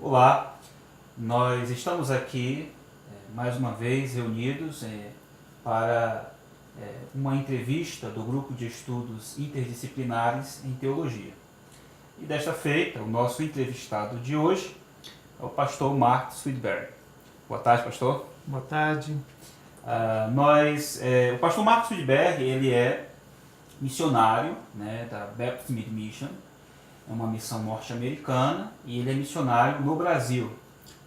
Olá, nós estamos aqui mais uma vez reunidos para uma entrevista do grupo de estudos interdisciplinares em teologia. E desta feita, o nosso entrevistado de hoje é o pastor Mark Swedberg. Boa tarde, pastor. Boa tarde. O pastor Mark Swedberg, ele é missionário, da Baptist Mid Mission. É uma missão norte-americana e ele é missionário no Brasil.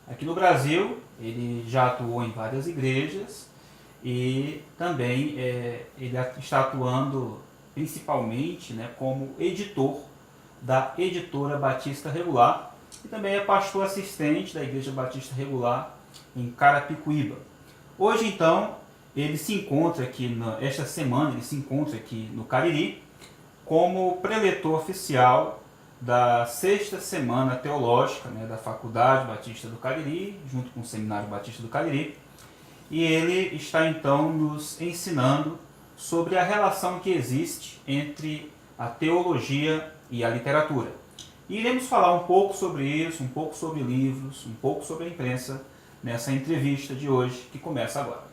Aqui no Brasil, ele já atuou em várias igrejas e também ele está atuando principalmente como editor da Editora Batista Regular e também é pastor assistente da Igreja Batista Regular em Carapicuíba. Hoje, então, ele se encontra aqui, esta semana, ele se encontra aqui no Cariri como preletor oficial da sexta semana teológica da Faculdade Batista do Cariri, junto com o Seminário Batista do Cariri, e ele está então nos ensinando sobre a relação que existe entre a teologia e a literatura. E iremos falar um pouco sobre isso, um pouco sobre livros, um pouco sobre a imprensa, nessa entrevista de hoje, que começa agora.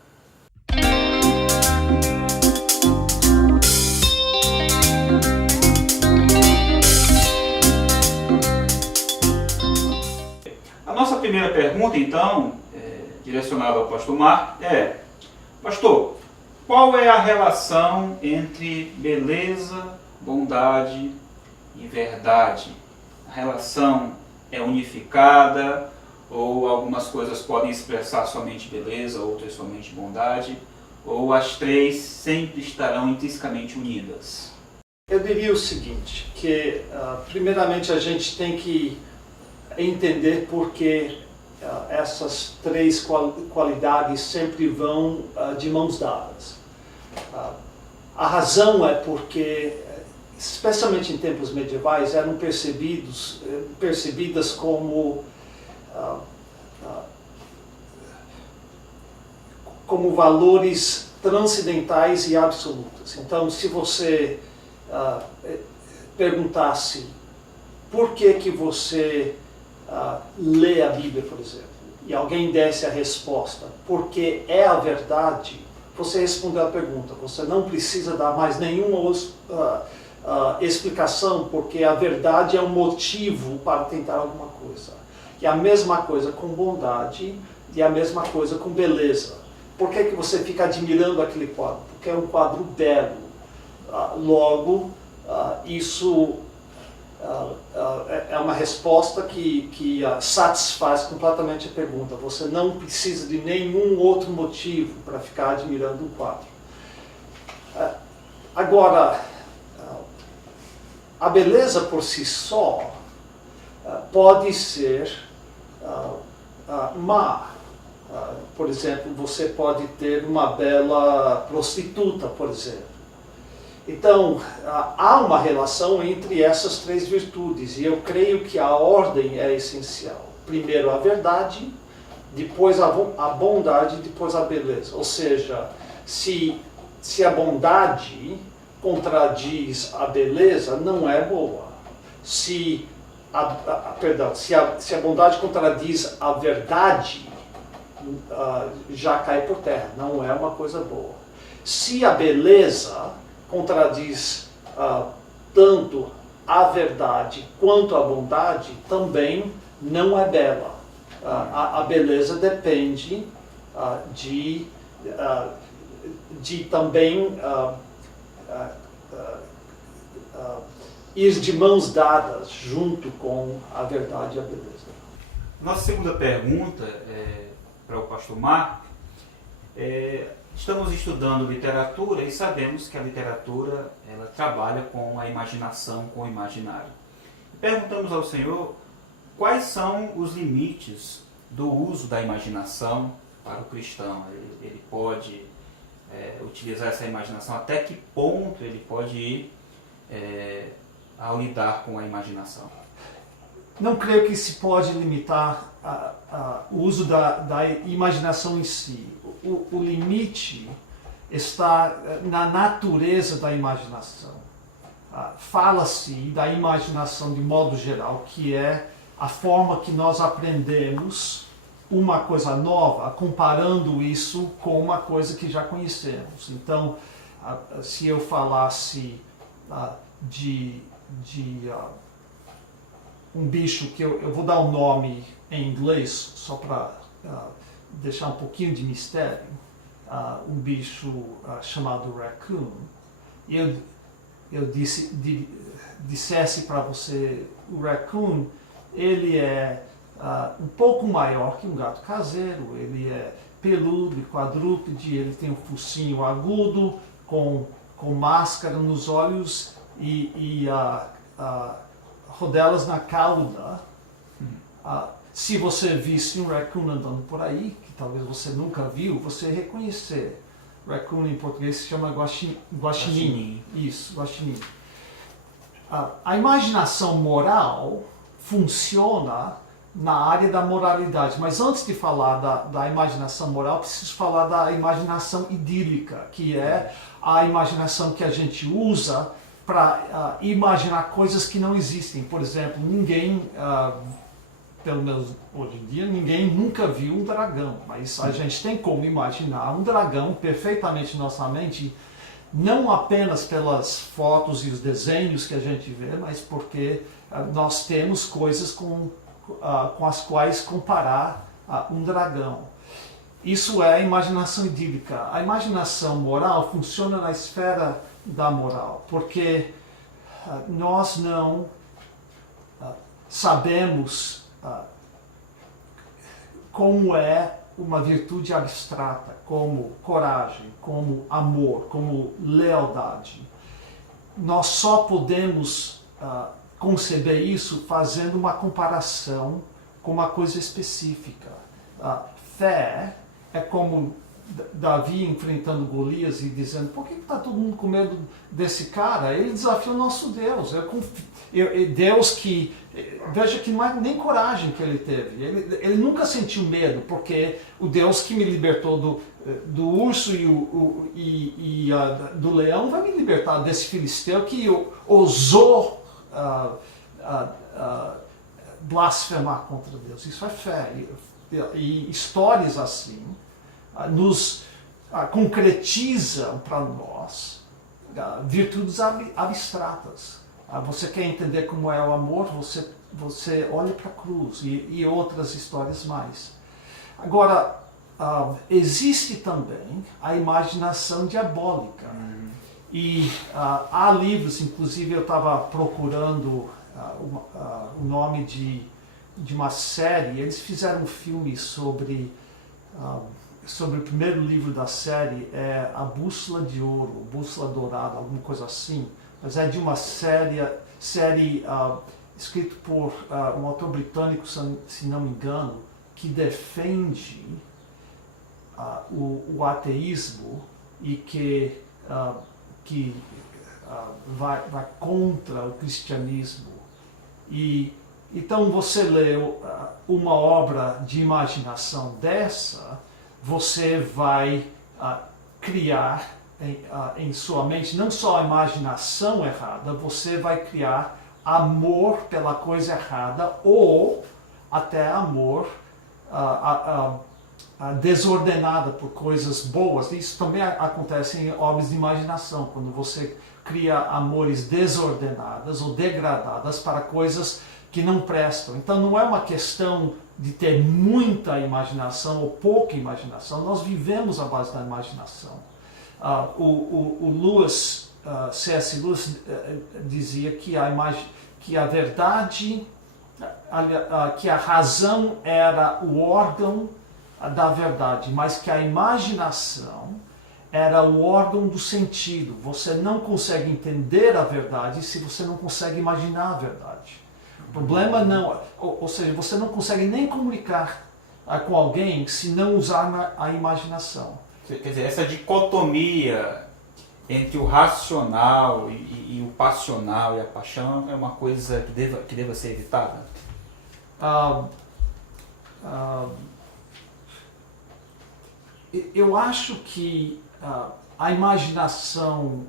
A nossa primeira pergunta, então, direcionada ao pastor Mark, é: pastor, qual é a relação entre beleza, bondade e verdade? A relação é unificada ou algumas coisas podem expressar somente beleza, outras somente bondade? Ou as três sempre estarão intrinsecamente unidas? Eu diria o seguinte, que primeiramente a gente tem que entender por que essas três qualidades sempre vão de mãos dadas. A razão é porque, especialmente em tempos medievais, eram percebidas como valores transcendentais e absolutos. Então, se você perguntasse por que você lê a Bíblia, por exemplo, e alguém desse a resposta, porque é a verdade, você respondeu a pergunta. Você não precisa dar mais nenhuma explicação, porque a verdade é um motivo para tentar alguma coisa. E a mesma coisa com bondade e a mesma coisa com beleza. Por que você fica admirando aquele quadro? Porque é um quadro belo. Logo, isso é uma resposta que satisfaz completamente a pergunta. Você não precisa de nenhum outro motivo para ficar admirando um quadro. Agora, a beleza por si só pode ser má. Por exemplo, você pode ter uma bela prostituta, por exemplo. Então, há uma relação entre essas três virtudes, e eu creio que a ordem é essencial. Primeiro a verdade, depois a bondade, depois a beleza. Ou seja, se a bondade contradiz a beleza, não é boa. Se a bondade contradiz a verdade, já cai por terra, não é uma coisa boa. Se a beleza contradiz tanto a verdade quanto a bondade, também não é bela. A beleza depende de também ir de mãos dadas junto com a verdade e a beleza. Nossa segunda pergunta para o pastor Mark estamos estudando literatura e sabemos que a literatura ela trabalha com a imaginação, com o imaginário. Perguntamos ao Senhor quais são os limites do uso da imaginação para o cristão. Ele pode utilizar essa imaginação, até que ponto ele pode ir ao lidar com a imaginação? Não creio que se pode limitar o uso da imaginação em si. O limite está na natureza da imaginação. Fala-se da imaginação de modo geral, que é a forma que nós aprendemos uma coisa nova, comparando isso com uma coisa que já conhecemos. Então, se eu falasse de um bicho que eu vou dar um nome em inglês só para deixar um pouquinho de mistério, um bicho chamado raccoon, eu dissesse para você, o raccoon, ele é um pouco maior que um gato caseiro, ele é peludo e quadrúpede, ele tem um focinho agudo, com máscara nos olhos e rodelas na cauda. Se você visse um raccoon andando por aí, que talvez você nunca viu, você reconhecer. Raccoon em português se chama guaxinim. Isso, guaxinim. A imaginação moral funciona na área da moralidade, mas antes de falar da imaginação moral, preciso falar da imaginação idílica, que é a imaginação que a gente usa para imaginar coisas que não existem. Por exemplo, ninguém, pelo menos hoje em dia, ninguém nunca viu um dragão, mas a gente tem como imaginar um dragão perfeitamente em nossa mente, não apenas pelas fotos e os desenhos que a gente vê, mas porque nós temos coisas com as quais comparar um dragão. Isso é a imaginação idílica. A imaginação moral funciona na esfera da moral, porque nós não sabemos como é uma virtude abstrata, como coragem, como amor, como lealdade. Nós só podemos conceber isso fazendo uma comparação com uma coisa específica. Fé é como Davi enfrentando Golias e dizendo: por que está todo mundo com medo desse cara? Ele desafiou o nosso Deus. Deus que... Veja que não é nem coragem que ele teve. Ele nunca sentiu medo, porque o Deus que me libertou do urso e do leão vai me libertar desse filisteu que ousou blasfemar contra Deus. Isso é fé. E histórias assim nos concretizam para nós virtudes abstratas. Você quer entender como é o amor, você olha para a cruz e outras histórias mais. Agora, existe também a imaginação diabólica. E há livros, inclusive eu estava procurando o nome de uma série. Eles fizeram um filme sobre o primeiro livro da série, é A Bússola de Ouro, Bússola Dourada, alguma coisa assim. Mas é de uma série escrita por um autor britânico, se não me engano, que defende o ateísmo e que vai contra o cristianismo. Então você lê uma obra de imaginação dessa, você vai criar em sua mente não só a imaginação errada, você vai criar amor pela coisa errada ou até amor desordenada por coisas boas. Isso também acontece em obras de imaginação, quando você cria amores desordenadas ou degradadas para coisas que não prestam. Então não é uma questão de ter muita imaginação ou pouca imaginação. Nós vivemos à base da imaginação. C.S. Lewis dizia que a verdade, que a razão era o órgão da verdade, mas que a imaginação era o órgão do sentido. Você não consegue entender a verdade se você não consegue imaginar a verdade. O problema não... Ou seja, você não consegue nem comunicar com alguém se não usar a imaginação. Quer dizer, essa dicotomia entre o racional e o passional e a paixão é uma coisa que deva ser evitada? Eu acho que a imaginação,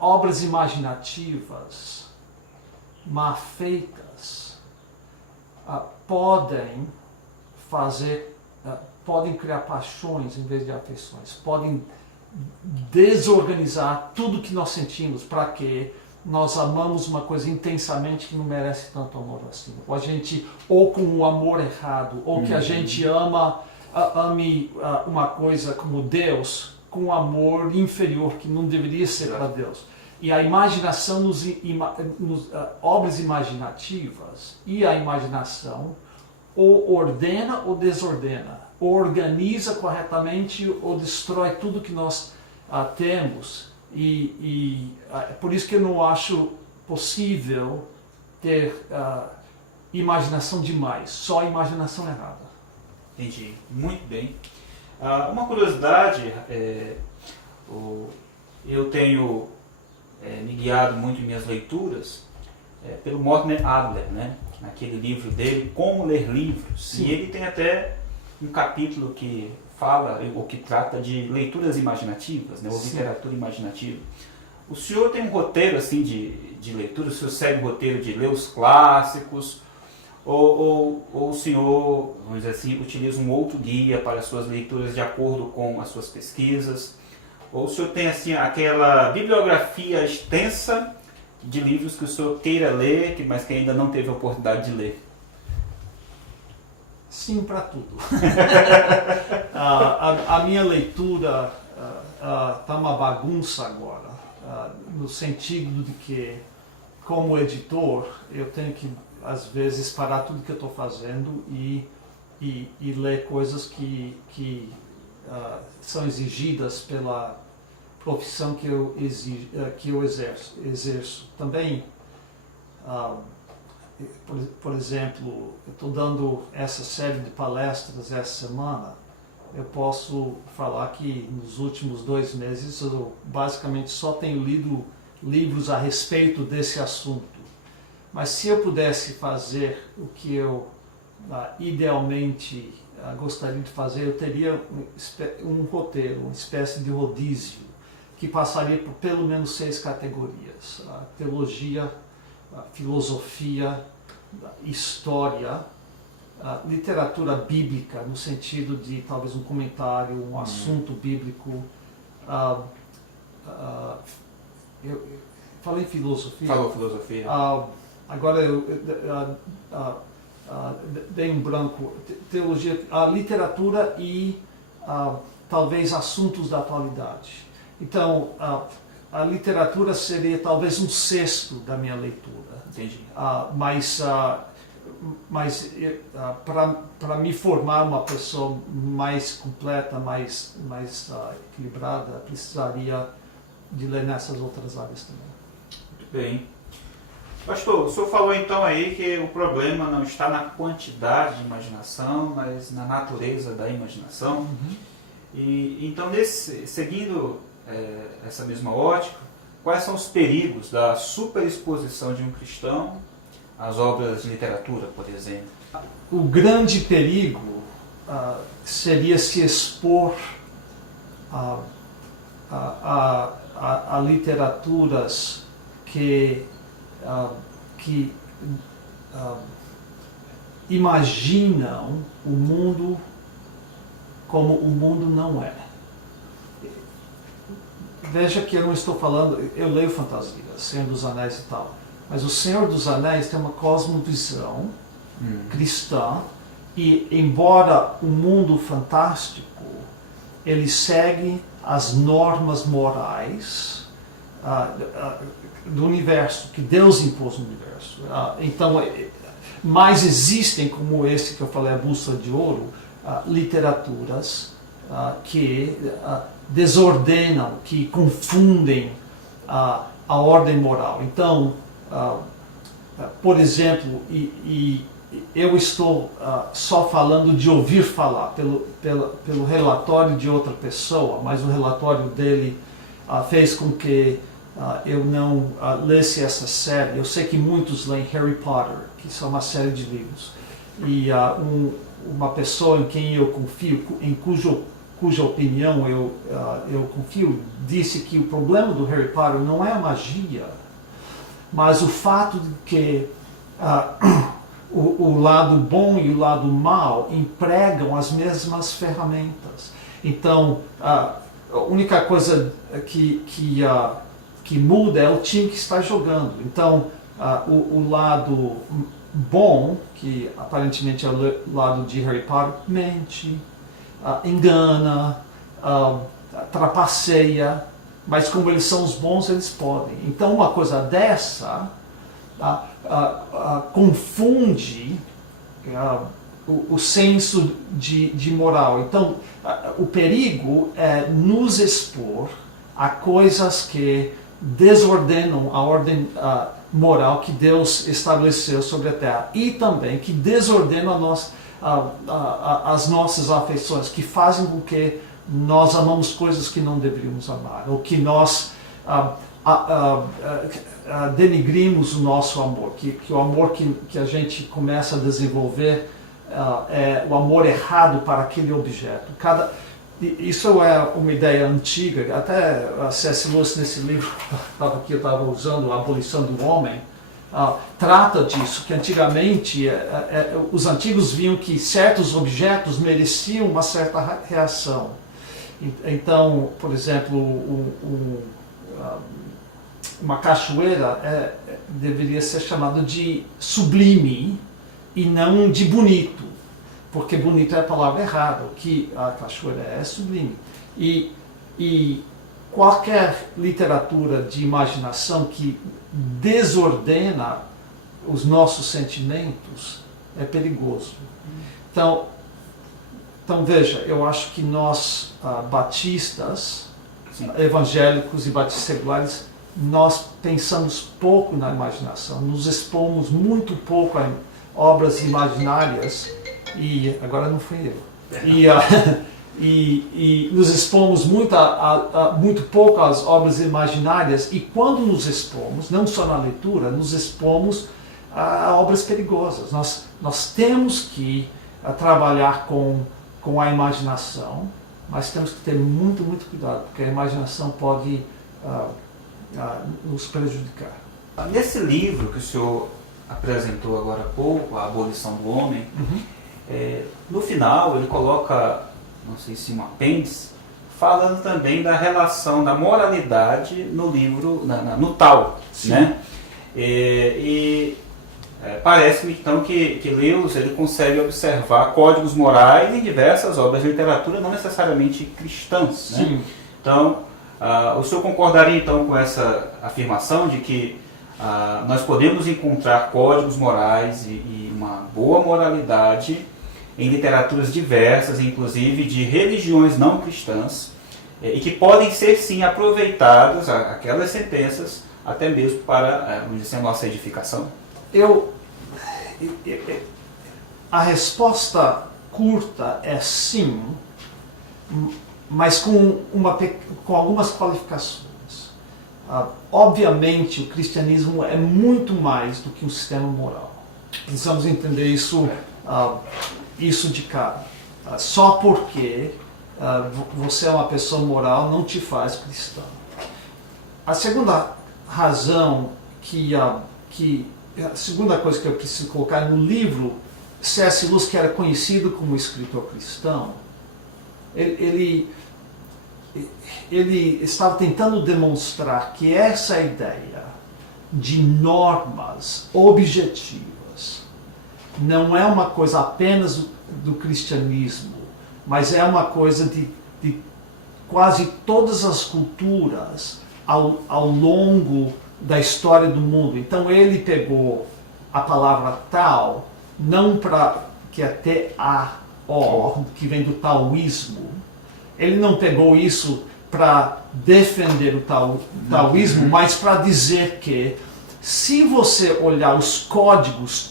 obras imaginativas, mal feitas podem podem criar paixões em vez de afeições, podem desorganizar tudo que nós sentimos para que nós amamos uma coisa intensamente que não merece tanto amor assim. Ou com o amor errado, ou que a gente ame uma coisa como Deus com um amor inferior que não deveria ser para Deus. E a imaginação, obras imaginativas e a imaginação ou ordena ou desordena, ou organiza corretamente ou destrói tudo que nós temos. Por isso que eu não acho possível ter imaginação demais, só imaginação errada. Entendi, muito bem. Uma curiosidade, eu tenho me guiado muito em minhas leituras pelo Mortimer Adler, né? Naquele livro dele, Como Ler Livros. Sim. E ele tem até um capítulo que fala, ou que trata de leituras imaginativas, né? Ou literatura imaginativa. O senhor tem um roteiro assim de leitura? O senhor segue o roteiro de ler os clássicos? Ou o senhor, vamos dizer assim, utiliza um outro guia para as suas leituras de acordo com as suas pesquisas? Ou o senhor tem assim aquela bibliografia extensa de livros que o senhor queira ler, mas que ainda não teve a oportunidade de ler? Sim, para tudo. A minha leitura está uma bagunça agora, no sentido de que, como editor, eu tenho que, às vezes, parar tudo que eu estou fazendo e ler coisas que são exigidas pela profissão que eu exerço. Também, por exemplo, eu estou dando essa série de palestras essa semana. Eu posso falar que nos últimos 2 meses eu basicamente só tenho lido livros a respeito desse assunto. Mas se eu pudesse fazer o que eu idealmente gostaria de fazer, eu teria um roteiro, uma espécie de rodízio, que passaria por pelo menos 6 categorias: teologia, filosofia, história, literatura bíblica, no sentido de talvez um comentário, um assunto bíblico. Eu falei em filosofia. Falou filosofia. Agora eu dei um branco. Teologia, literatura e talvez assuntos da atualidade. Então, a literatura seria talvez 1/6 da minha leitura. Entendi. Mas para me formar uma pessoa mais completa, mais equilibrada, precisaria de ler nessas outras áreas também. Muito bem. Pastor, o senhor falou então aí que o problema não está na quantidade de imaginação, mas na natureza da imaginação. Uhum. E então, seguindo essa mesma ótica, quais são os perigos da superexposição de um cristão às obras de literatura, por exemplo? O grande perigo seria se expor a literaturas que imaginam o mundo como o mundo não é. Veja que eu não estou falando, eu leio fantasia, Senhor dos Anéis e tal, mas o Senhor dos Anéis tem uma cosmovisão cristã, e embora o mundo fantástico, ele segue as normas morais do universo, que Deus impôs no universo. Então, mas existem, como esse que eu falei, a Bússola de Ouro, literaturas que desordenam, que confundem a ordem moral. Então, por exemplo, eu estou só falando de ouvir falar pelo relatório de outra pessoa, mas o relatório dele fez com que eu não lesse essa série. Eu sei que muitos leem Harry Potter, que são uma série de livros, e uma pessoa em quem eu confio, em cuja opinião eu confio, disse que o problema do Harry Potter não é a magia, mas o fato de que o lado bom e o lado mal empregam as mesmas ferramentas. Então, a única coisa que muda é o time que está jogando. Então, o lado bom, que aparentemente é o lado de Harry Potter, mente, engana, trapaceia, mas como eles são os bons, eles podem. Então, uma coisa dessa confunde o senso de moral. Então, o perigo é nos expor a coisas que desordenam a ordem moral que Deus estabeleceu sobre a terra e também que desordenam as nossas afeições, que fazem com que nós amamos coisas que não deveríamos amar, ou que nós denigrimos o nosso amor, que o amor que a gente começa a desenvolver é o amor errado para aquele objeto. Isso é uma ideia antiga, até a C.S. Lewis nesse livro que eu estava usando, A Abolição do Homem, trata disso, que antigamente os antigos viam que certos objetos mereciam uma certa reação. Então, por exemplo, uma cachoeira deveria ser chamada de sublime e não de bonito, porque bonito é a palavra errada, que a cachoeira é sublime. E qualquer literatura de imaginação que desordena os nossos sentimentos é perigoso. Então veja, eu acho que nós, batistas, sim, evangélicos e batistas seculares, nós pensamos pouco na imaginação, nos expomos muito pouco a obras imaginárias, e agora não fui eu, e nos expomos muito pouco às obras imaginárias, e quando nos expomos, não só na leitura, nos expomos a obras perigosas. Nós temos que trabalhar com a imaginação, mas temos que ter muito cuidado, porque a imaginação pode nos prejudicar. Nesse livro que o senhor apresentou agora há pouco, A Abolição do Homem, no final ele coloca, não sei se um apêndice, falando também da relação da moralidade no livro, no Tao, né? Parece-me então que Lewis ele consegue observar códigos morais em diversas obras de literatura, não necessariamente cristãs, né? Sim. Então, o senhor concordaria então com essa afirmação de que nós podemos encontrar códigos morais e uma boa moralidade em literaturas diversas, inclusive de religiões não cristãs, e que podem ser sim aproveitadas, aquelas sentenças, até mesmo para, vamos dizer, a nossa edificação? A resposta curta é sim, mas com algumas qualificações. Obviamente, o cristianismo é muito mais do que um sistema moral. Precisamos entender isso de cara. Só porque você é uma pessoa moral não te faz cristão. A segunda razão a segunda coisa que eu preciso colocar no livro, C.S. Lewis, que era conhecido como escritor cristão, ele estava tentando demonstrar que essa ideia de normas objetivas não é uma coisa apenas do cristianismo, mas é uma coisa de quase todas as culturas ao longo da história do mundo. Então ele pegou a palavra Tao, que é T-A-O, que vem do taoísmo. Ele não pegou isso para defender o taoísmo, mas para dizer que se você olhar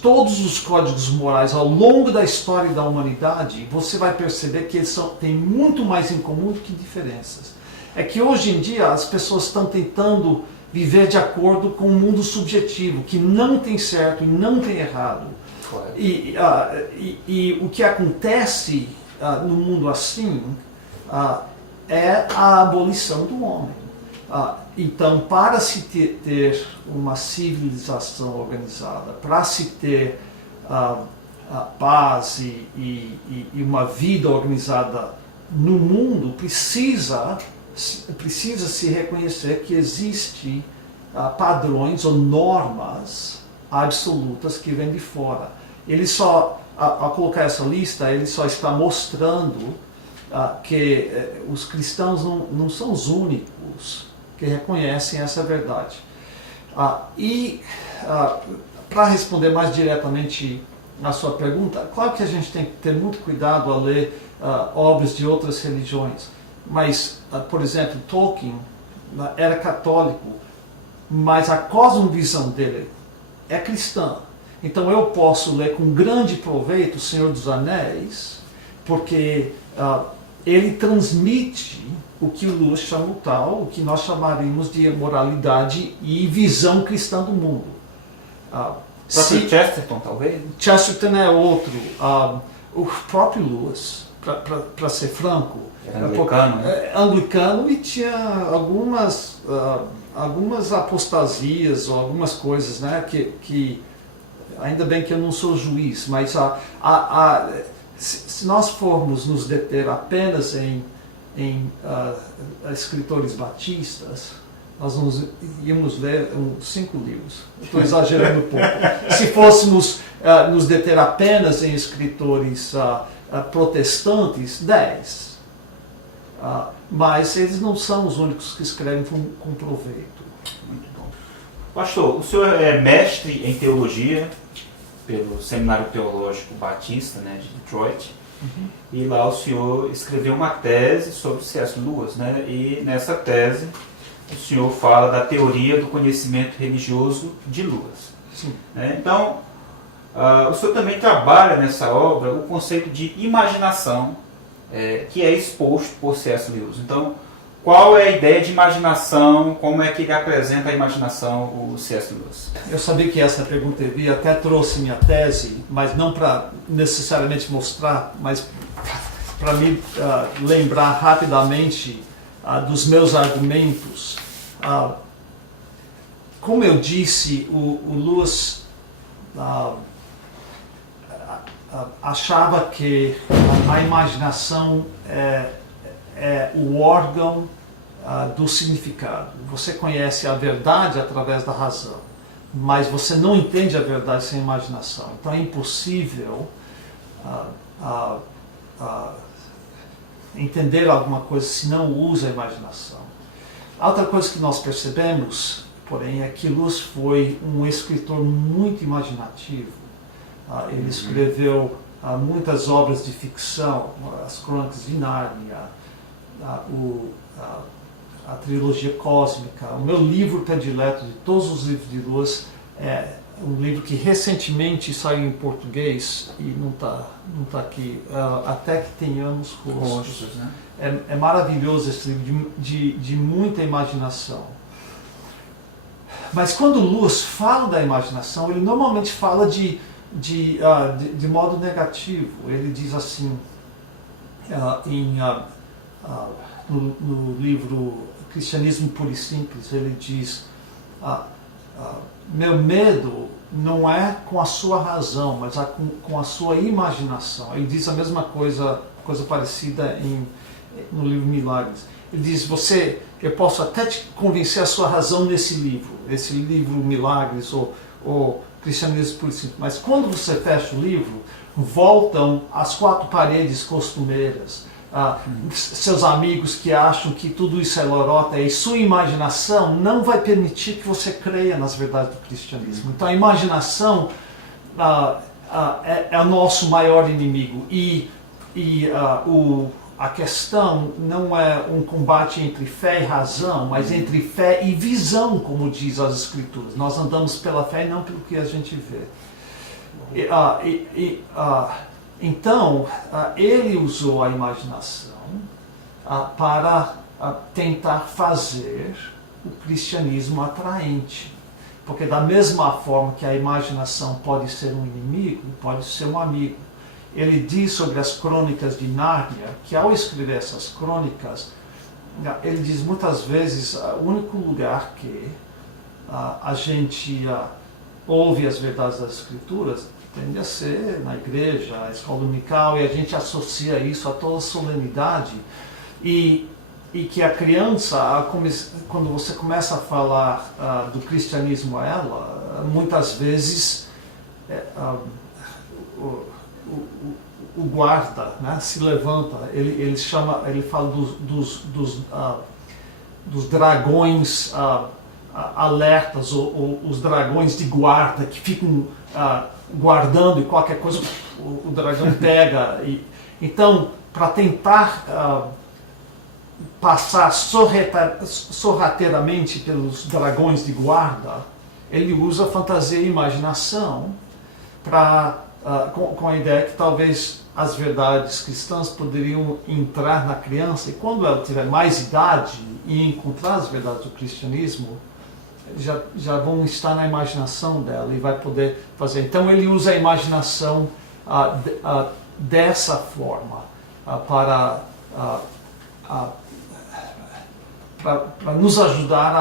todos os códigos morais ao longo da história da humanidade, você vai perceber que eles têm muito mais em comum do que diferenças. É que hoje em dia as pessoas estão tentando viver de acordo com um mundo subjetivo, que não tem certo e não tem errado. E o que acontece no mundo assim é a abolição do homem. Então, para se ter uma civilização organizada, para se ter a paz e uma vida organizada no mundo, precisa se reconhecer que existem padrões ou normas absolutas que vêm de fora. Ele só, ao colocar essa lista, ele só está mostrando que os cristãos não são os únicos que reconhecem essa verdade. Para responder mais diretamente a sua pergunta, claro que a gente tem que ter muito cuidado a ler obras de outras religiões, mas, por exemplo, Tolkien era católico, mas a cosmovisão dele é cristã. Então eu posso ler com grande proveito O Senhor dos Anéis, porque ele transmite o que o Lewis chama o que nós chamaríamos de moralidade e visão cristã do mundo. Chesterton, talvez? Chesterton é outro. O próprio Lewis, para ser franco, era anglicano, né? Anglicano, e tinha algumas apostasias ou algumas coisas, né, que ainda bem que eu não sou juiz, mas se nós formos nos deter apenas em escritores batistas, nós íamos ler 5 livros. Estou exagerando um pouco. Se fôssemos nos deter apenas em escritores protestantes, 10. Mas eles não são os únicos que escrevem com proveito. Muito bom. Pastor, o senhor é mestre em teologia pelo Seminário Teológico Batista, né, de Detroit. Uhum. E lá o senhor escreveu uma tese sobre C.S. Lewis, né? E nessa tese o senhor fala da teoria do conhecimento religioso de Lewis. Sim. Então, o senhor também trabalha nessa obra o conceito de imaginação, que é exposto por C.S. Lewis. Então, qual é a ideia de imaginação, como é que ele apresenta a imaginação, o C.S. Lewis? Eu sabia que essa pergunta viria, até trouxe minha tese, mas não para necessariamente mostrar, mas para me lembrar rapidamente dos meus argumentos. Como eu disse, o Lewis achava que a imaginação é o órgão do significado. Você conhece a verdade através da razão, mas você não entende a verdade sem imaginação. Então é impossível entender alguma coisa se não usa a imaginação. Outra coisa que nós percebemos, porém, é que Lewis foi um escritor muito imaginativo. Ele escreveu muitas obras de ficção, as Crônicas de Nárnia, a trilogia cósmica. O meu livro predileto de todos os livros de Lewis é um livro que recentemente saiu em português e não tá aqui, Até que Tenhamos Rostos. Né? É maravilhoso esse livro, de muita imaginação. Mas quando Lewis fala da imaginação, ele normalmente fala de modo negativo. Ele diz assim, no livro Cristianismo Puro e Simples, ele diz: meu medo não é com a sua razão, mas com a sua imaginação. Ele diz a mesma coisa parecida no livro Milagres. Ele diz: eu posso até te convencer a sua razão esse livro Milagres ou Cristianismo Puro e Simples, mas quando você fecha o livro, voltam as 4 paredes costumeiras, seus amigos que acham que tudo isso é lorota, e sua imaginação não vai permitir que você creia nas verdades do cristianismo. Então a imaginação é o nosso maior inimigo, a questão não é um combate entre fé e razão, mas entre fé e visão, como diz as Escrituras. Nós andamos pela fé e não pelo que a gente vê. Então, ele usou a imaginação para tentar fazer o cristianismo atraente. Porque da mesma forma que a imaginação pode ser um inimigo, pode ser um amigo. Ele diz sobre as crônicas de Nárnia que ao escrever essas crônicas, ele diz muitas vezes o único lugar que a gente ouve as verdades das Escrituras tende a ser na igreja, a escola dominical, e a gente associa isso a toda solenidade. E que a criança, quando você começa a falar do cristianismo a ela, muitas vezes o guarda, né, se levanta, ele fala dos dragões alertas, ou os dragões de guarda que ficam guardando, e qualquer coisa o dragão pega. Então, para tentar passar sorrateiramente pelos dragões de guarda, ele usa fantasia e imaginação com a ideia que talvez as verdades cristãs poderiam entrar na criança, e quando ela tiver mais idade e encontrar as verdades do cristianismo, já vão estar na imaginação dela e vai poder fazer. Então ele usa a imaginação dessa forma para nos ajudar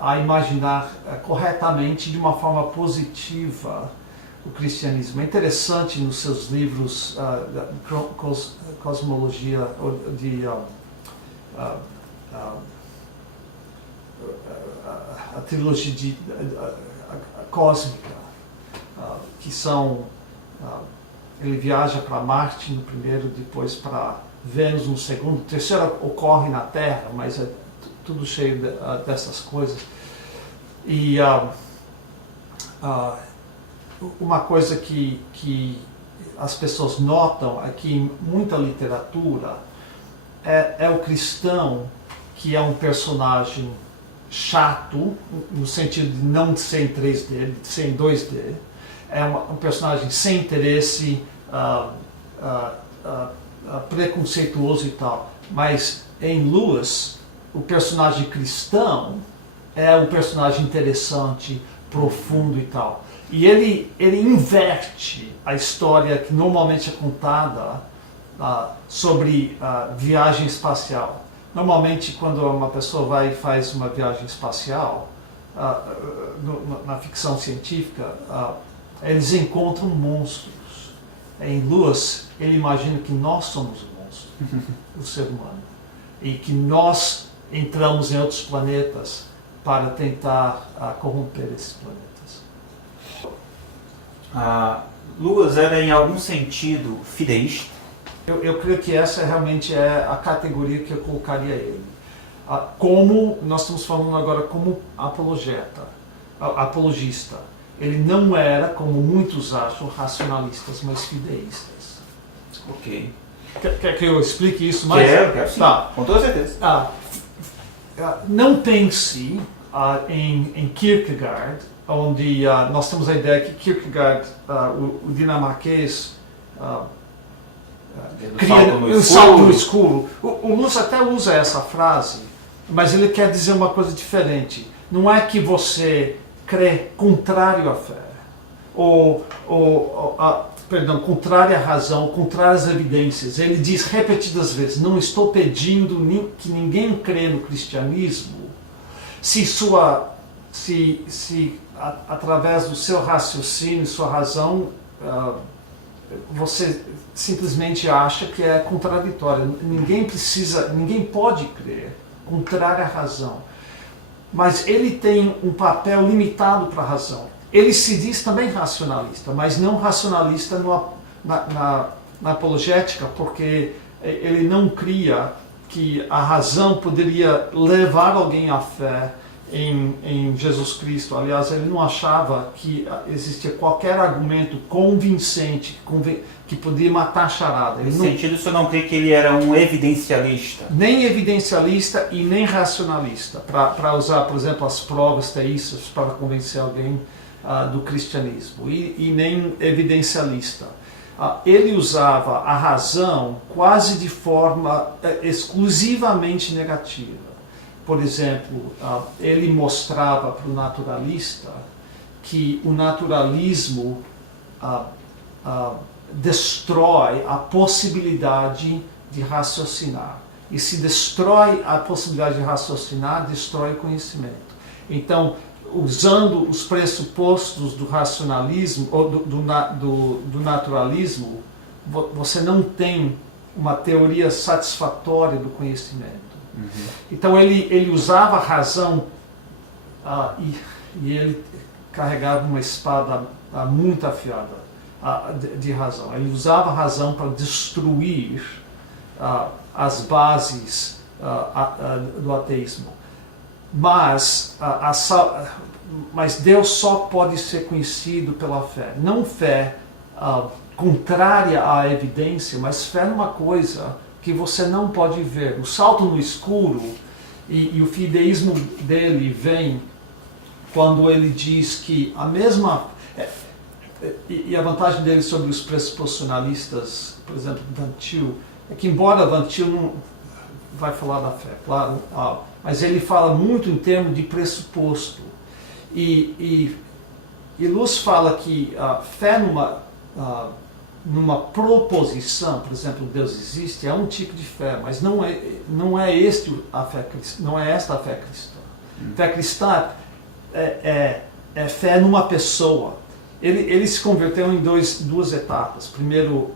a imaginar corretamente, de uma forma positiva, o cristianismo. É interessante nos seus livros cosmologia, a trilogia cósmica, que são, ele viaja para Marte no primeiro, depois para Vênus no segundo, o terceiro ocorre na Terra, mas é tudo cheio dessas coisas. E uma coisa que as pessoas notam é que em muita literatura é o cristão que é um personagem chato, no sentido de não ser em 3D, de ser em 2D, é um personagem sem interesse, preconceituoso e tal. Mas em Lewis, o personagem cristão é um personagem interessante, profundo e tal. E ele inverte a história que normalmente é contada sobre viagem espacial. Normalmente, quando uma pessoa vai e faz uma viagem espacial, na ficção científica, eles encontram monstros. Em Lewis, ele imagina que nós somos o monstro, o ser humano, e que nós entramos em outros planetas para tentar corromper esses planetas. Lewis era, em algum sentido, fideísta? Eu creio que essa realmente é a categoria que eu colocaria ele. Como nós estamos falando agora como apologista. Ele não era, como muitos acham, racionalistas, mas fideístas. Ok. Quer que eu explique isso mais? Quero sim, com toda certeza. Não pense em Kierkegaard, onde nós temos a ideia que Kierkegaard, o dinamarquês, cria um salto no escuro. O Lewis até usa essa frase, mas ele quer dizer uma coisa diferente. Não é que você crê contrário à fé, contrário à razão, contrário às evidências. Ele diz repetidas vezes: não estou pedindo que ninguém crê no cristianismo se através do seu raciocínio, sua razão, você simplesmente acha que é contraditório. Ninguém pode crer contrário à razão. Mas ele tem um papel limitado para a razão. Ele se diz também racionalista, mas não racionalista na apologética, porque ele não cria que a razão poderia levar alguém à fé em Jesus Cristo. Aliás, ele não achava que existia qualquer argumento convincente que podia matar a charada. Nesse sentido, o senhor não crê que ele era um evidencialista? Nem evidencialista e nem racionalista, para usar, por exemplo, as provas teístas para convencer alguém do cristianismo, e nem evidencialista. Ele usava a razão quase de forma exclusivamente negativa. Por exemplo, ele mostrava para o naturalista que o naturalismo destrói a possibilidade de raciocinar. E se destrói a possibilidade de raciocinar, destrói o conhecimento. Então, usando os pressupostos do racionalismo ou do naturalismo, você não tem uma teoria satisfatória do conhecimento. Então ele usava a razão e ele carregava uma espada muito afiada de razão. Ele usava a razão para destruir as bases do ateísmo. Mas Deus só pode ser conhecido pela fé. Não fé contrária à evidência, mas fé numa coisa que você não pode ver. O salto no escuro e o fideísmo dele vem quando ele diz que a mesma... E a vantagem dele sobre os pressuposicionalistas, por exemplo, Van Til, é que embora Van Til não vai falar da fé, claro, mas ele fala muito em termos de pressuposto. E Luz fala que a fé numa proposição, por exemplo, Deus existe, é um tipo de fé, mas não é esta a fé cristã. Fé cristã é fé numa pessoa. Ele se converteu em duas etapas. Primeiro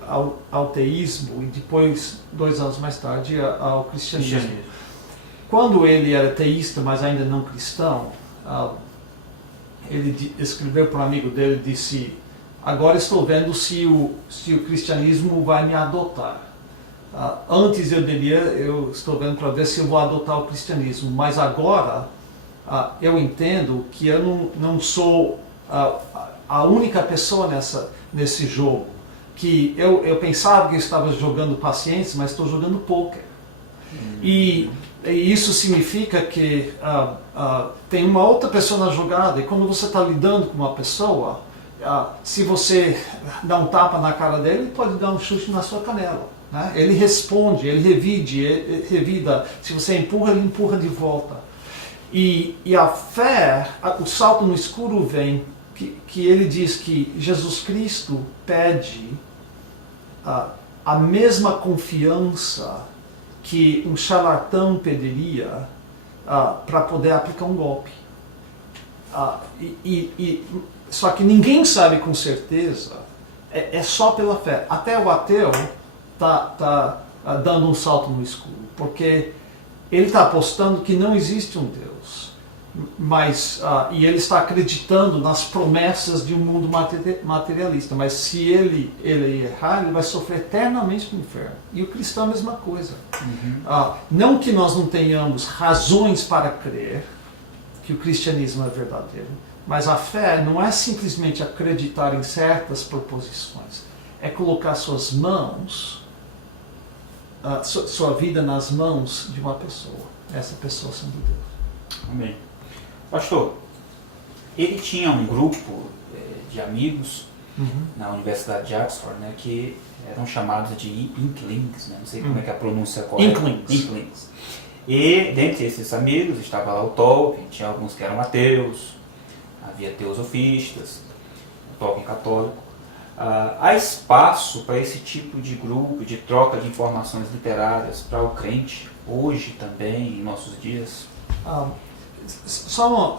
ao teísmo e depois, 2 anos mais tarde, ao cristianismo. Quando ele era teísta, mas ainda não cristão, ele escreveu para um amigo dele e disse: agora estou vendo se o cristianismo vai me adotar. Antes eu estou vendo para ver se eu vou adotar o cristianismo, mas agora eu entendo que eu não sou a única pessoa nesse jogo. Que eu pensava que eu estava jogando paciência, mas estou jogando poker. E isso significa que tem uma outra pessoa na jogada, e quando você está lidando com uma pessoa, se você dá um tapa na cara dele, ele pode dar um chute na sua canela. Né? Ele responde, ele revida. Se você empurra, ele empurra de volta. E a fé, o salto no escuro vem, que ele diz que Jesus Cristo pede a mesma confiança que um charlatão pediria para poder aplicar um golpe. Só que ninguém sabe com certeza, é só pela fé. Até o ateu está dando um salto no escuro, porque ele está apostando que não existe um Deus. E ele está acreditando nas promessas de um mundo materialista, mas se ele errar, ele vai sofrer eternamente no inferno. E o cristão é a mesma coisa. Não que nós não tenhamos razões para crer que o cristianismo é verdadeiro, mas a fé não é simplesmente acreditar em certas proposições, é colocar suas mãos, sua vida nas mãos de uma pessoa, essa pessoa sendo Deus. Amém. Pastor, ele tinha um grupo de amigos na Universidade de Oxford, né, que eram chamados de Inklings, né, não sei como é que é a pronúncia correta. Inklings. E dentre esses amigos estava lá o Tolkien, tinha alguns que eram ateus, havia teosofistas, o Tolkien católico. Há espaço para esse tipo de grupo, de troca de informações literárias para o crente, hoje também, em nossos dias? Só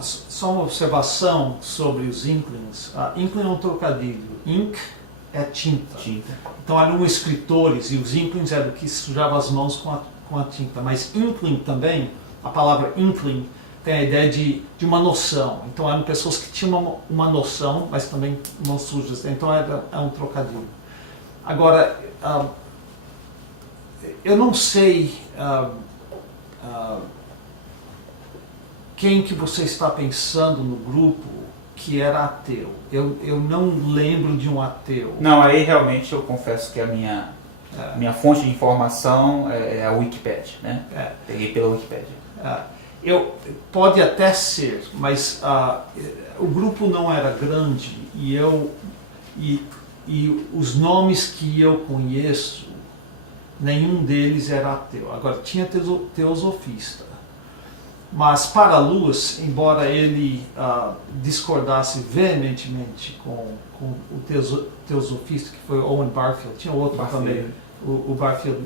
uma observação sobre os Inklings. Inkling é um trocadilho. Ink é tinta. Então eram escritores, e os Inklings eram que sujavam as mãos com a tinta. Mas Inkling também, a palavra Inkling, tem a ideia de uma noção. Então eram pessoas que tinham uma noção, mas também mãos sujas. Então é um trocadilho. Agora, eu não sei quem que você está pensando no grupo que era ateu. Eu não lembro de um ateu. Não, aí realmente eu confesso que a minha fonte de informação é a Wikipédia, né? Peguei pela Wikipédia. Pode até ser, mas o grupo não era grande e os nomes que eu conheço, nenhum deles era ateu. Agora, tinha teosofista. Mas para Luz, embora ele discordasse veementemente com o teosofista, que foi Owen Barfield, tinha outro também, o Barfield,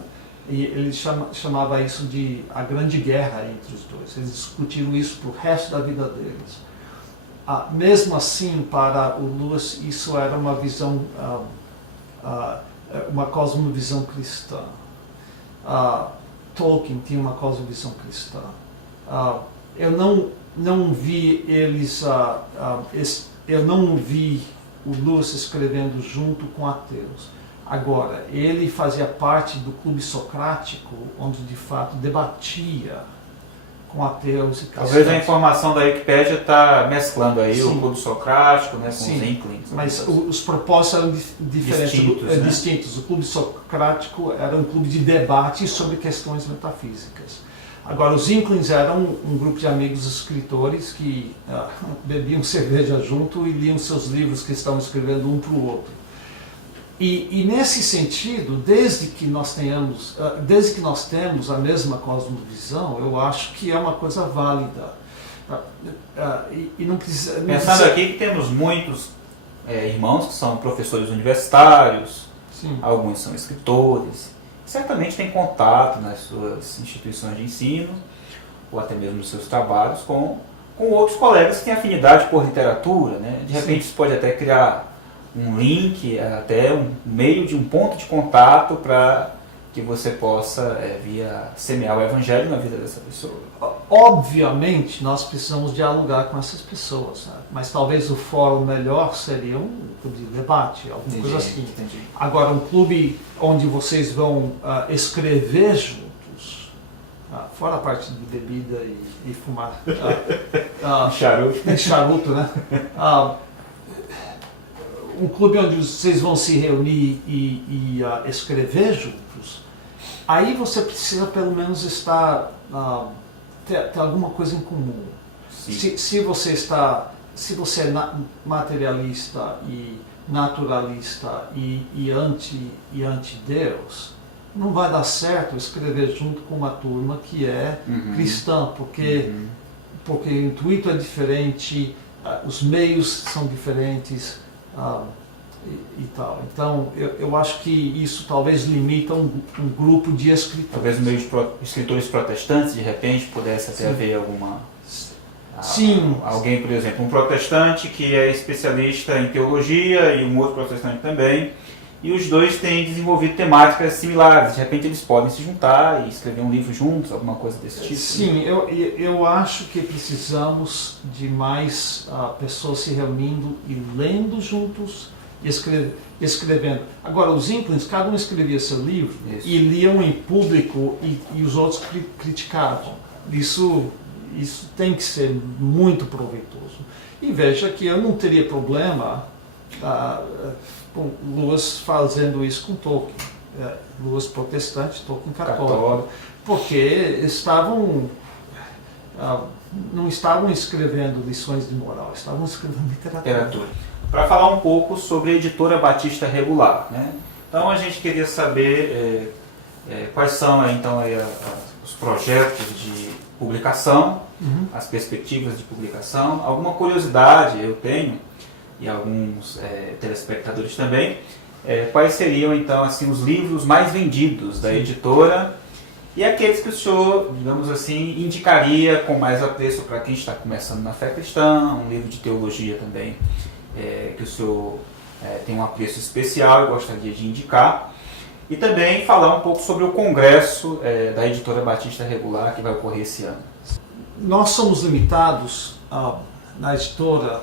E ele chamava isso de a grande guerra entre os dois. Eles discutiram isso para o resto da vida deles. Mesmo assim, para o Lewis, isso era uma visão, uma cosmovisão cristã. Tolkien tinha uma cosmovisão cristã. Eu não vi eles, eu não vi o Lewis escrevendo junto com ateus. Agora, ele fazia parte do clube socrático, onde de fato debatia com ateus e cristãos. Talvez a informação da Wikipédia está mesclando aí Sim. o clube socrático, né, com Sim, os Inklings. mas os propósitos eram diferentes, né? distintos. O clube socrático era um clube de debate sobre questões metafísicas. Agora, os Inklings eram um grupo de amigos escritores que bebiam cerveja junto e liam seus livros que estavam escrevendo um para o outro. E nesse sentido, desde que nós temos a mesma cosmovisão, eu acho que é uma coisa válida. E não precisa, Pensando aqui que temos muitos irmãos que são professores universitários, Sim. Alguns são escritores, certamente têm contato nas suas instituições de ensino, ou até mesmo nos seus trabalhos, com outros colegas que têm afinidade por literatura, né? De repente isso pode até criar um link, até um meio de um ponto de contato para que você possa semear o evangelho na vida dessa pessoa. Obviamente, nós precisamos dialogar com essas pessoas, né? Mas talvez o fórum melhor seria um clube de debate, alguma coisa assim. Entendi. Agora, um clube onde vocês vão escrever juntos, fora a parte de bebida e fumar, charuto, né? Um clube onde vocês vão se reunir e escrever juntos, aí você precisa pelo menos ter alguma coisa em comum. Se você é materialista e naturalista e anti-Deus, não vai dar certo escrever junto com uma turma que é cristã, porque o intuito é diferente, os meios são diferentes. E tal. Então, eu acho que isso talvez limita um grupo de escritores. Talvez o meio de escritores protestantes, de repente, pudesse até haver alguém, por exemplo, um protestante que é especialista em teologia e um outro protestante também, e os dois têm desenvolvido temáticas similares. De repente eles podem se juntar e escrever um livro juntos, alguma coisa desse tipo. Sim, eu acho que precisamos de mais pessoas se reunindo e lendo juntos e escrevendo. Agora, os Inklings, cada um escrevia seu livro e liam em público e os outros criticavam. Isso tem que ser muito proveitoso. E veja que eu não teria problema com Lewis fazendo isso com Tolkien. Lewis protestante, Tolkien católico. Porque não estavam escrevendo lições de moral, estavam escrevendo literatura. Para falar um pouco sobre a Editora Batista Regular, né? Então a gente queria saber quais são então os projetos de publicação, as perspectivas de publicação, alguma curiosidade eu tenho, e alguns telespectadores também, quais seriam então assim os livros mais vendidos da editora e aqueles que o senhor, digamos assim, indicaria com mais apreço para quem está começando na fé cristã, um livro de teologia também que o senhor tem um apreço especial e gostaria de indicar, e também falar um pouco sobre o congresso da Editora Batista Regular que vai ocorrer esse ano. Nós somos limitados na editora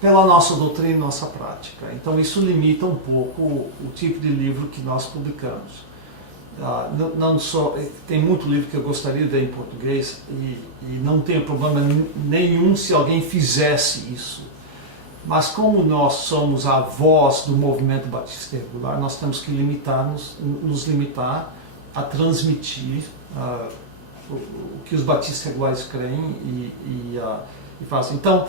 pela nossa doutrina e nossa prática. Então isso limita um pouco o tipo de livro que nós publicamos. Tem muito livro que eu gostaria de ler em português e não tenho problema nenhum se alguém fizesse isso. Mas como nós somos a voz do movimento batista regular, nós temos que nos limitar a transmitir o que os batistas regulares creem e fazem. Então,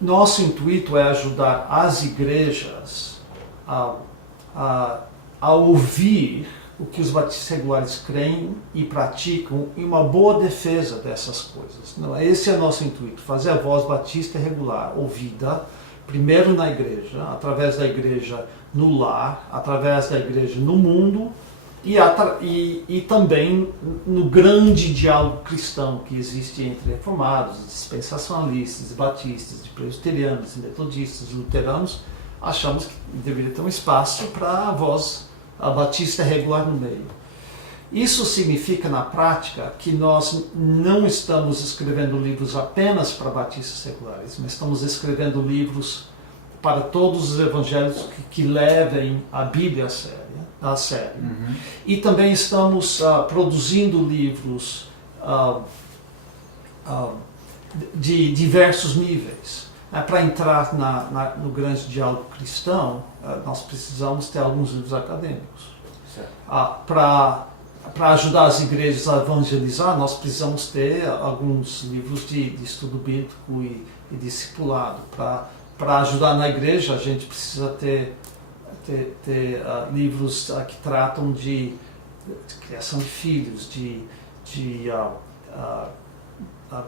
nosso intuito é ajudar as igrejas a ouvir o que os batistas regulares creem e praticam e uma boa defesa dessas coisas. Esse é o nosso intuito, fazer a voz batista regular ouvida primeiro na igreja, através da igreja no lar, através da igreja no mundo e também no grande diálogo cristão que existe entre reformados, dispensacionalistas, batistas, de presbiterianos, metodistas, luteranos. Achamos que deveria ter um espaço para a voz batista regular no meio. Isso significa, na prática, que nós não estamos escrevendo livros apenas para batistas seculares, mas estamos escrevendo livros para todos os evangélicos que levem a Bíblia a sério. Uhum. E também estamos produzindo livros de diversos níveis. Para entrar no grande diálogo cristão, nós precisamos ter alguns livros acadêmicos. Para ajudar as igrejas a evangelizar, nós precisamos ter alguns livros de estudo bíblico e discipulado. Para ajudar na igreja, a gente precisa ter livros que tratam de criação de filhos, de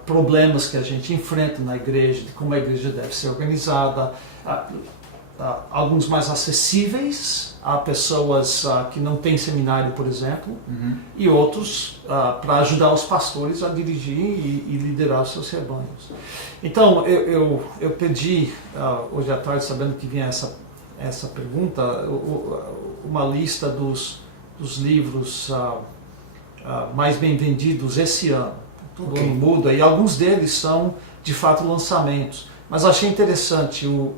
problemas que a gente enfrenta na igreja, de como a igreja deve ser organizada, alguns mais acessíveis a pessoas que não têm seminário, por exemplo, uhum. e outros para ajudar os pastores a dirigir e liderar os seus rebanhos. Então, eu pedi, hoje à tarde, sabendo que vinha essa pergunta, uma lista dos livros mais bem vendidos esse ano. Todo ano muda, e alguns deles são, de fato, lançamentos. Mas achei interessante, o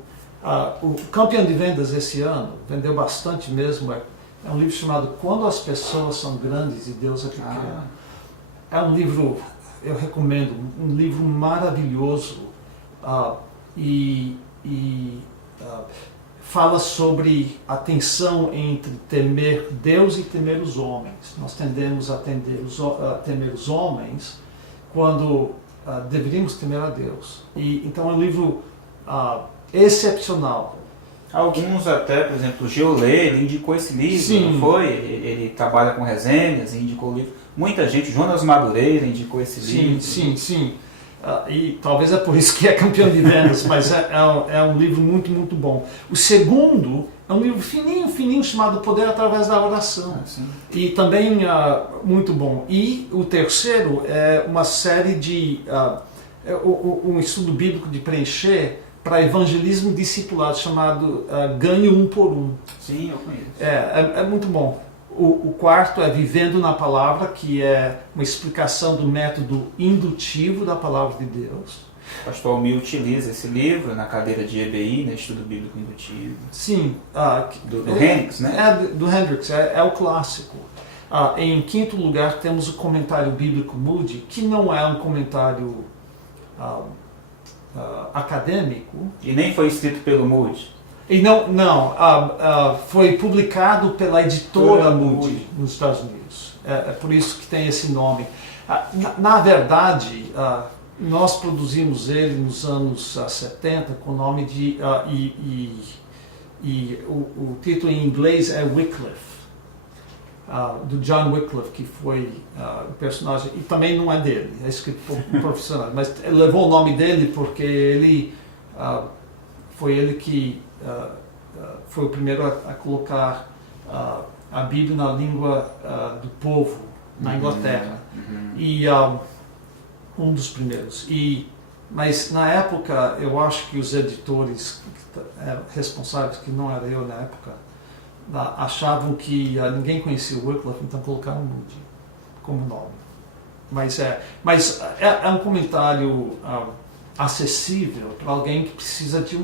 campeão de vendas esse ano, vendeu bastante mesmo, é um livro chamado Quando as Pessoas São Grandes e Deus é Pequeno. É um livro, eu recomendo, um livro maravilhoso fala sobre a tensão entre temer Deus e temer os homens. Nós tendemos a temer os homens quando deveríamos temer a Deus. Então é um livro excepcional. Alguns até, por exemplo, o Geolê, ele indicou esse livro, Sim. Não foi? Ele trabalha com resenhas, indicou o livro. Muita gente, Jonas Madureira indicou esse livro. Sim. E talvez é por isso que é campeão de vendas, mas é um livro muito, muito bom. O segundo é um livro fininho, chamado Poder Através da Oração. E também muito bom. E o terceiro é uma série de um estudo bíblico de preencher para evangelismo discipulado, chamado Ganho Um por Um. Sim, eu conheço. É muito bom. O quarto é Vivendo na Palavra, que é uma explicação do método indutivo da Palavra de Deus. O pastor Almir utiliza esse livro na cadeira de EBI, né, Estudo Bíblico Indutivo. Sim. Do Hendricks, né? Do Hendricks, é o clássico. Em quinto lugar, temos o comentário bíblico Moody, que não é um comentário acadêmico. E nem foi escrito pelo Moody. E foi publicado pela editora Moody nos Estados Unidos. É por isso que tem esse nome. Na verdade, nós produzimos ele nos anos 70 com o nome de... o título em inglês é Wycliffe, do John Wycliffe, que foi o personagem, e também não é dele, é escrito por um profissional, mas ele levou o nome dele porque foi ele que foi o primeiro a colocar a Bíblia na língua do povo na Inglaterra. E um dos primeiros. Mas na época, eu acho que os editores responsáveis, que não era eu na época, achavam que ninguém conhecia o Wycliffe, então colocaram Moody como nome. Mas é um comentário acessível para alguém que precisa de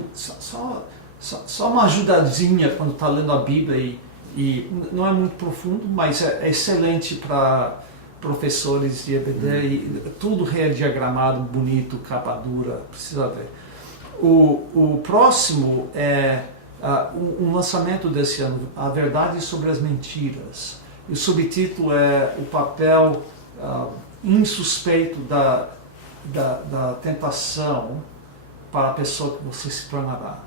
só uma ajudadinha quando está lendo a Bíblia, e não é muito profundo, mas é excelente para professores de EBD, e tudo rediagramado, bonito, capa dura, precisa ver. O próximo é um lançamento desse ano, A Verdade sobre as Mentiras. E o subtítulo é o papel insuspeito da tentação para a pessoa que você se tornará.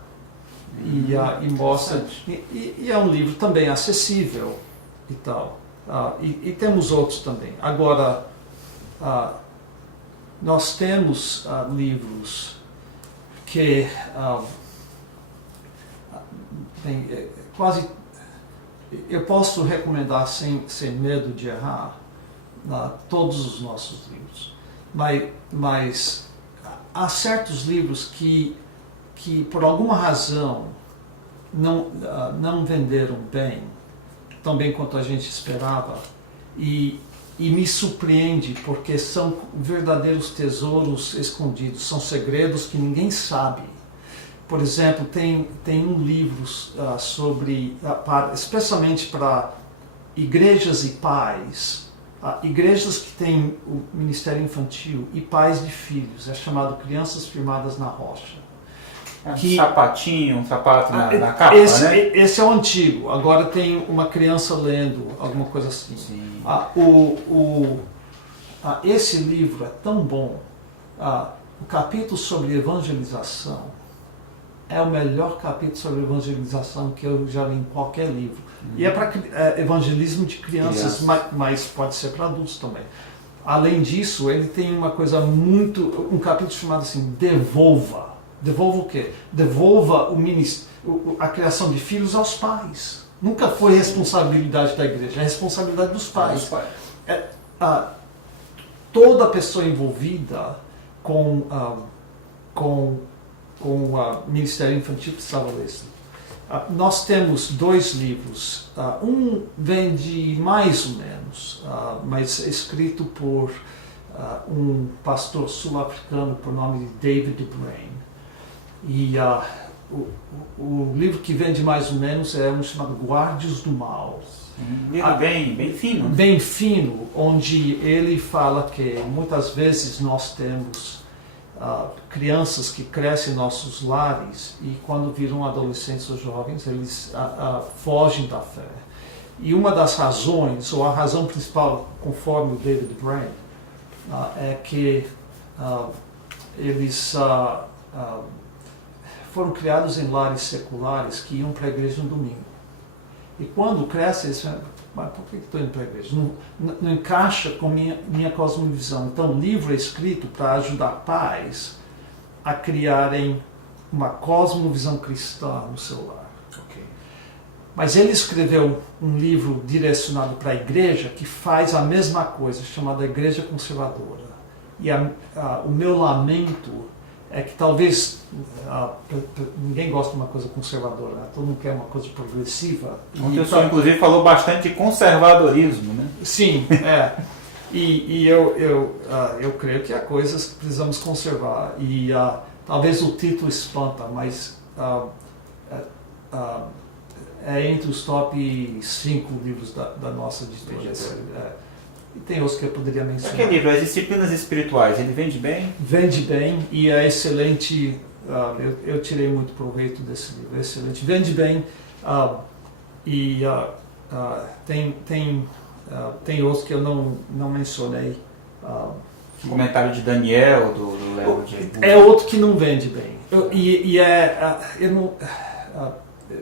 E mostra. E é um livro também acessível e tal. E temos outros também. Agora, nós temos livros que quase... Eu posso recomendar sem medo de errar todos os nossos livros, mas há certos livros que por alguma razão não venderam bem, tão bem quanto a gente esperava, e me surpreende porque são verdadeiros tesouros escondidos, são segredos que ninguém sabe. Por exemplo, tem um livro sobre, especialmente para igrejas e pais, igrejas que têm o ministério infantil e pais de filhos, é chamado Crianças Firmadas na Rocha. Um sapatinho, um sapato na capa, né? Esse é o antigo, agora tem uma criança lendo, alguma coisa assim. Sim. Esse livro é tão bom, o capítulo sobre evangelização é o melhor capítulo sobre evangelização que eu já li em qualquer livro. E é para evangelismo de crianças, mas pode ser para adultos também. Além disso, ele tem uma coisa um capítulo chamado assim, Devolva. Devolva o quê? Devolva a criação de filhos aos pais. Nunca foi responsabilidade da igreja, é responsabilidade dos pais. Toda pessoa envolvida com o Ministério Infantil precisava ler isso. Nós temos 2 livros. Um vende mais ou menos, mas é escrito por um pastor sul-africano por nome de David Brain. E o livro que vende mais ou menos é um chamado Guardiões do Mal. Um livro bem fino. Bem fino, onde ele fala que muitas vezes nós temos crianças que crescem em nossos lares e quando viram adolescentes ou jovens, eles fogem da fé. E uma das razões, ou a razão principal, conforme o David Brain, é que eles foram criados em lares seculares que iam para a igreja no domingo. E quando crescem, eles falam, mas por que estou indo para a igreja? Não encaixa com minha cosmovisão. Então o livro é escrito para ajudar pais a criarem uma cosmovisão cristã no seu lar. Okay. Mas ele escreveu um livro direcionado para a igreja que faz a mesma coisa, chamada Igreja Conservadora. E o meu lamento é que talvez ninguém gosta de uma coisa conservadora, né? Todo mundo quer uma coisa progressiva. O pessoal, inclusive, falou bastante de conservadorismo, né? Sim, e eu creio que há coisas que precisamos conservar. E talvez o título espanta, mas é entre os top 5 livros da nossa editora. E tem outros que eu poderia mencionar. Aquele livro, As Disciplinas Espirituais, ele vende bem? Vende bem e é excelente. Eu tirei muito proveito desse livro, é excelente. Vende bem e tem outros que eu não mencionei. O comentário de Daniel, do Léo J. É outro que não vende bem.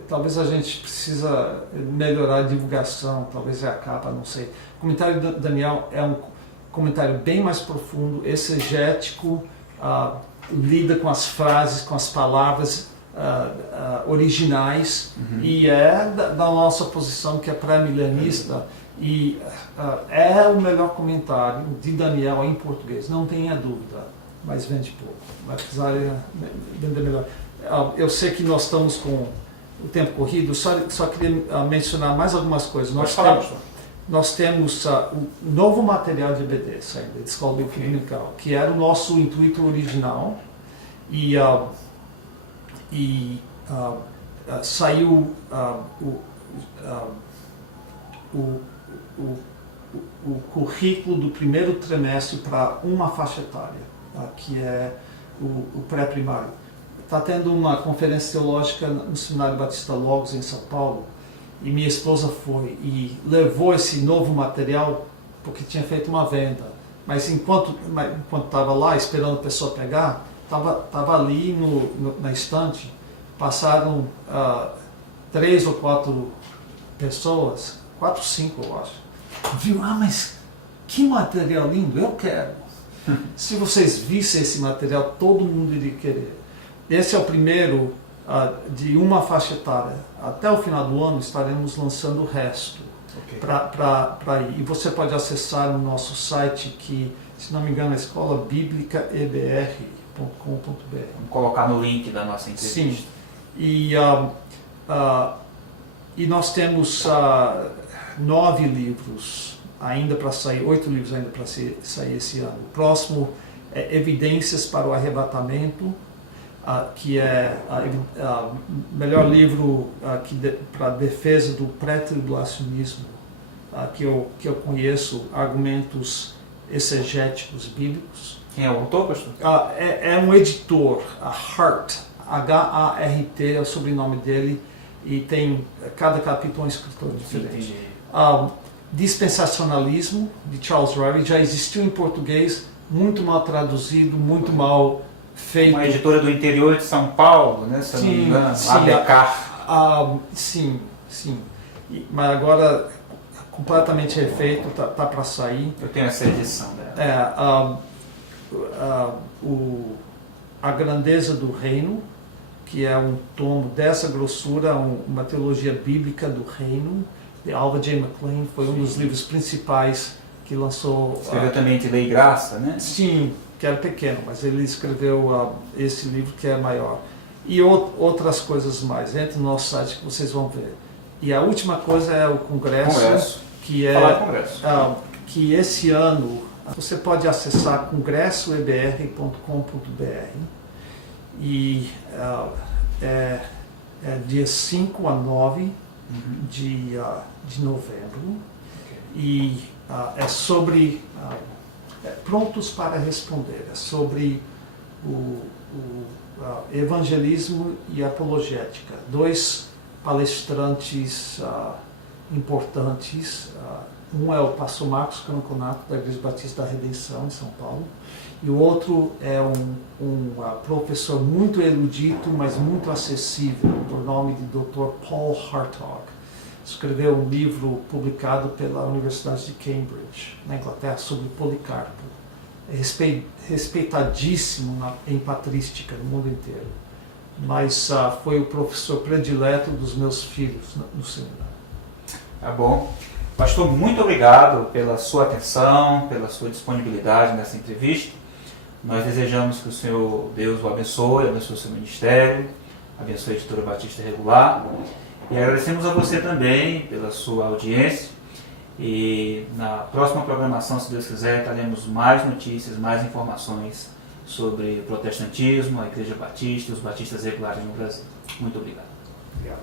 Talvez a gente precisa melhorar a divulgação, talvez é a capa, não sei. O comentário de Daniel é um comentário bem mais profundo, exegético, lida com as frases, com as palavras originais, e é da nossa posição que é pré-milenista, e é o melhor comentário de Daniel em português, não tenha dúvida, mas vende pouco, vai precisar vender melhor. Eu sei que nós estamos com o tempo corrido, só queria mencionar mais algumas coisas. Nós temos o novo material de EBD saindo, da Escola Bíblica Dominical, que era o nosso intuito original, e saiu o currículo do primeiro trimestre para uma faixa etária, que é o pré-primário. Está tendo uma conferência teológica no Seminário Batista Logos, em São Paulo, e minha esposa foi e levou esse novo material porque tinha feito uma venda. Mas enquanto estava lá, esperando a pessoa pegar, estava ali na estante, passaram 3 ou 4 pessoas, 4 ou 5 eu acho, viu, mas que material lindo, eu quero. Se vocês vissem esse material, todo mundo iria querer. Esse é o primeiro de uma faixa etária. Até o final do ano estaremos lançando o resto. Ok. E você pode acessar o nosso site, que, se não me engano, é escolabiblicaebr.com.br. Vamos colocar no link da nossa entrevista. Sim. E nós temos 9 livros ainda para sair, 8 livros ainda para sair esse ano. O próximo é Evidências para o Arrebatamento, que é o melhor livro para defesa do pré-tribulacionismo que eu conheço, argumentos exegéticos bíblicos. Quem é o autor, pastor? É um editor, Hart, H-A-R-T é o sobrenome dele, e tem cada capítulo um escritor diferente. Dispensacionalismo, de Charles Ryrie, já existiu em português, muito mal traduzido, muito mal feito. Uma editora do interior de São Paulo, né? Se eu não me engano, ABK. Sim. Mas agora completamente refeito, tá para sair. Eu tenho essa edição dela. A Grandeza do Reino, que é um tomo dessa grossura, uma teologia bíblica do reino, de Alva J. McLean, foi um dos livros principais que lançou. Escreveu também de Lei e Graça, né? Sim, que era pequeno, mas ele escreveu esse livro que é maior. E outras coisas mais. Entre no nosso site que vocês vão ver. E a última coisa é o Congresso. Que é Congresso. Que esse ano você pode acessar congressoebr.com.br e é dia 5 a 9 de novembro. E é sobre Prontos para Responder, é sobre o evangelismo e apologética. 2 palestrantes importantes. Um é o pastor Marcos Cranconato, da Igreja Batista da Redenção, em São Paulo, e o outro é um professor muito erudito, mas muito acessível, por nome de Dr. Paul Hartog. Escreveu um livro publicado pela Universidade de Cambridge, na Inglaterra, sobre Policarpo. É respeitadíssimo em patrística no mundo inteiro, mas foi o professor predileto dos meus filhos no seminário. Tá bom. Pastor, muito obrigado pela sua atenção, pela sua disponibilidade nessa entrevista. Nós desejamos que o Senhor Deus o abençoe o seu ministério, abençoe a Editora Batista Regular. E agradecemos a você também pela sua audiência. E na próxima programação, se Deus quiser, traremos mais notícias, mais informações sobre o protestantismo, a Igreja Batista e os batistas regulares no Brasil. Muito obrigado. Obrigado.